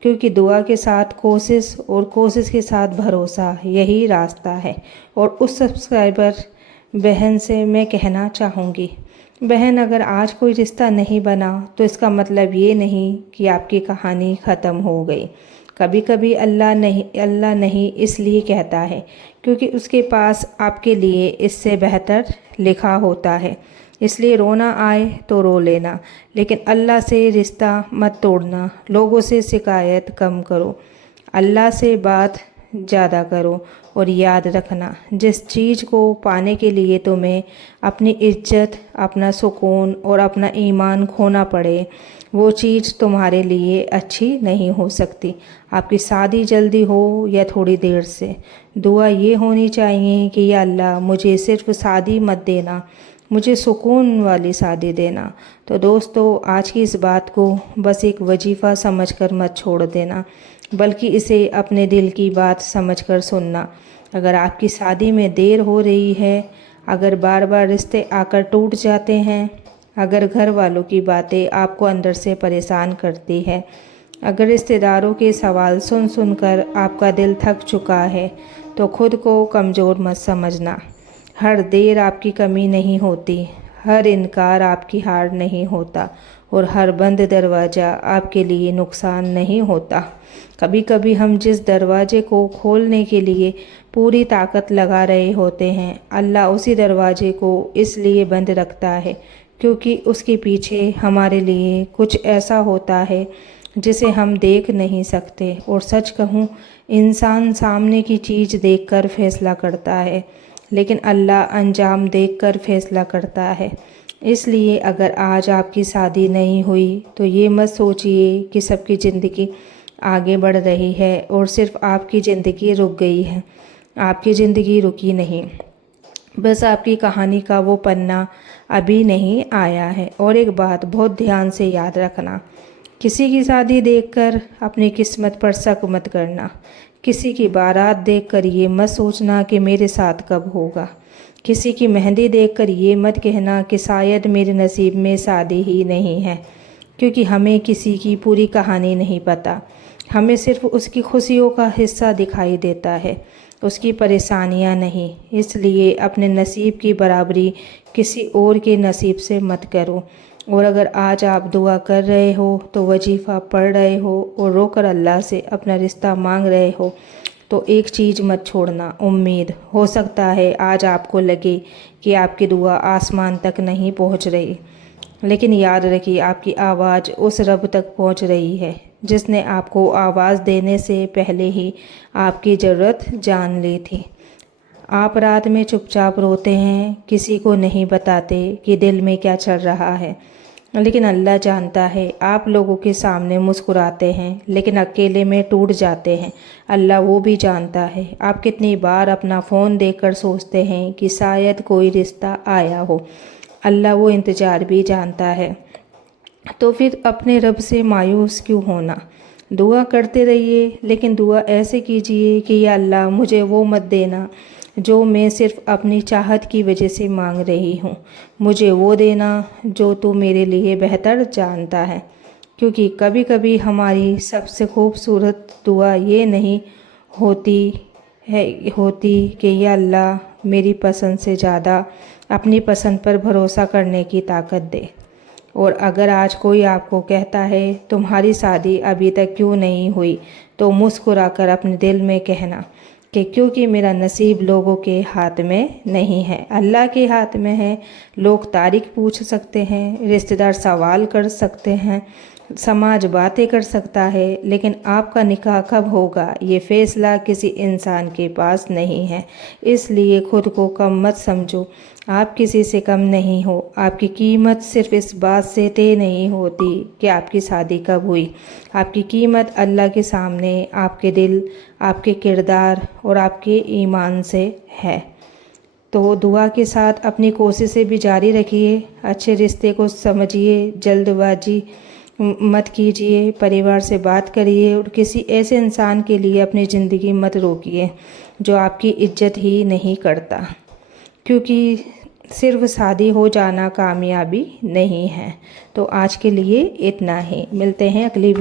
کیونکہ دعا کے ساتھ کوشش اور کوشش کے ساتھ بھروسہ یہی راستہ ہے۔ اور اس سبسکرائبر بہن سے میں کہنا چاہوں گی، بہن اگر آج کوئی رشتہ نہیں بنا تو اس کا مطلب یہ نہیں کہ آپ کی کہانی ختم ہو گئی۔ کبھی کبھی اللہ نہیں اس لیے کہتا ہے کیونکہ اس کے پاس آپ کے لیے اس سے بہتر لکھا ہوتا ہے۔ اس لیے رونا آئے تو رو لینا، لیکن اللہ سے رشتہ مت توڑنا۔ لوگوں سے شکایت کم کرو، اللہ سے بات زیادہ کرو، اور یاد رکھنا جس چیز کو پانے کے لیے تمہیں اپنی عزت، اپنا سکون اور اپنا ایمان کھونا پڑے، وہ چیز تمہارے لیے اچھی نہیں ہو سکتی۔ آپ کی شادی جلدی ہو یا تھوڑی دیر سے، دعا یہ ہونی چاہیے کہ یا اللہ مجھے صرف شادی مت دینا، مجھے سکون والی شادی دینا۔ تو دوستو، آج کی اس بات کو بس ایک وظیفہ سمجھ کر مت چھوڑ دینا، بلکہ اسے اپنے دل کی بات سمجھ کر سننا۔ اگر آپ کی شادی میں دیر ہو رہی ہے، اگر بار بار رشتے آ کر ٹوٹ جاتے ہیں، اگر گھر والوں کی باتیں آپ کو اندر سے پریشان کرتی ہے، اگر رشتہ داروں کے سوال سن سن کر آپ کا دل تھک چکا ہے، تو خود کو کمزور مت سمجھنا۔ ہر دیر آپ کی کمی نہیں ہوتی، ہر انکار آپ کی ہار نہیں ہوتا، اور ہر بند دروازہ آپ کے لیے نقصان نہیں ہوتا۔ کبھی کبھی ہم جس دروازے کو کھولنے کے لیے پوری طاقت لگا رہے ہوتے ہیں، اللہ اسی دروازے کو اس لیے بند رکھتا ہے کیونکہ اس کے پیچھے ہمارے لیے کچھ ایسا ہوتا ہے جسے ہم دیکھ نہیں سکتے۔ اور سچ کہوں، انسان سامنے کی چیز دیکھ کر فیصلہ کرتا ہے، لیکن اللہ انجام دیکھ کر فیصلہ کرتا ہے۔ اس لیے اگر آج آپ کی شادی نہیں ہوئی تو یہ مت سوچئے کہ سب کی زندگی آگے بڑھ رہی ہے اور صرف آپ کی زندگی رک گئی ہے۔ آپ کی زندگی رکی نہیں، بس آپ کی کہانی کا وہ پنہ ابھی نہیں آیا ہے۔ اور ایک بات بہت دھیان سے یاد رکھنا، کسی کی شادی دیکھ کر اپنی قسمت پر شک مت کرنا، کسی کی بارات دیکھ کر یہ مت سوچنا کہ میرے ساتھ کب ہوگا، کسی کی مہندی دیکھ کر یہ مت کہنا کہ شاید میرے نصیب میں شادی ہی نہیں ہے، کیونکہ ہمیں کسی کی پوری کہانی نہیں پتہ۔ ہمیں صرف اس کی خوشیوں کا حصہ دکھائی دیتا ہے، اس کی پریشانیاں نہیں۔ اس لیے اپنے نصیب کی برابری کسی اور کے نصیب سے مت کرو۔ اور اگر آج آپ دعا کر رہے ہو تو وظیفہ پڑھ رہے ہو اور رو کر اللہ سے اپنا رشتہ مانگ رہے ہو تو ایک چیز مت چھوڑنا، امید۔ ہو سکتا ہے آج آپ کو لگے کہ آپ کی دعا آسمان تک نہیں پہنچ رہی، لیکن یاد رکھیے آپ کی آواز اس رب تک پہنچ رہی ہے جس نے آپ کو آواز دینے سے پہلے ہی آپ کی ضرورت جان لی تھی۔ آپ رات میں چپ چاپ روتے ہیں، کسی کو نہیں بتاتے کہ دل میں کیا چل رہا ہے، لیکن اللہ جانتا ہے۔ آپ لوگوں کے سامنے مسکراتے ہیں لیکن اکیلے میں ٹوٹ جاتے ہیں، اللہ وہ بھی جانتا ہے۔ آپ کتنی بار اپنا فون دیکھ کر سوچتے ہیں کہ شاید کوئی رشتہ آیا ہو، اللہ وہ انتظار بھی جانتا ہے۔ تو پھر اپنے رب سے مایوس کیوں ہونا؟ دعا کرتے رہیے، لیکن دعا ایسے کیجئے کہ یا اللہ مجھے وہ مت دینا جو میں صرف اپنی چاہت کی وجہ سے مانگ رہی ہوں، مجھے وہ دینا جو تو میرے لیے بہتر جانتا ہے۔ کیونکہ کبھی کبھی ہماری سب سے خوبصورت دعا یہ نہیں ہوتی کہ یا اللہ میری پسند سے زیادہ اپنی پسند پر بھروسہ کرنے کی طاقت دے۔ اور اگر آج کوئی آپ کو کہتا ہے تمہاری شادی ابھی تک کیوں نہیں ہوئی، تو مسکرا کر اپنے دل میں کہنا کہ کیونکہ میرا نصیب لوگوں کے ہاتھ میں نہیں ہے، اللہ کے ہاتھ میں ہے۔ لوگ تاریخ پوچھ سکتے ہیں، رشتہ دار سوال کر سکتے ہیں، سماج باتیں کر سکتا ہے، لیکن آپ کا نکاح کب ہوگا یہ فیصلہ کسی انسان کے پاس نہیں ہے۔ اس لیے خود کو کم مت سمجھو، آپ کسی سے کم نہیں ہو۔ آپ کی قیمت صرف اس بات سے طے نہیں ہوتی کہ آپ کی شادی کب ہوئی، آپ کی قیمت اللہ کے سامنے آپ کے دل، آپ کے کردار اور آپ کے ایمان سے ہے۔ تو دعا کے ساتھ اپنی کوششیں بھی جاری رکھیے، اچھے رشتے کو سمجھیے، جلد بازی مت کیجیے، پریوار سے بات کریے، اور کسی ایسے انسان کے لیے اپنی زندگی مت روکیے جو آپ کی عزت ہی نہیں کرتا، کیونکہ صرف شادی ہو جانا کامیابی نہیں ہے۔ تو آج کے لیے اتنا ہی، ملتے ہیں اگلی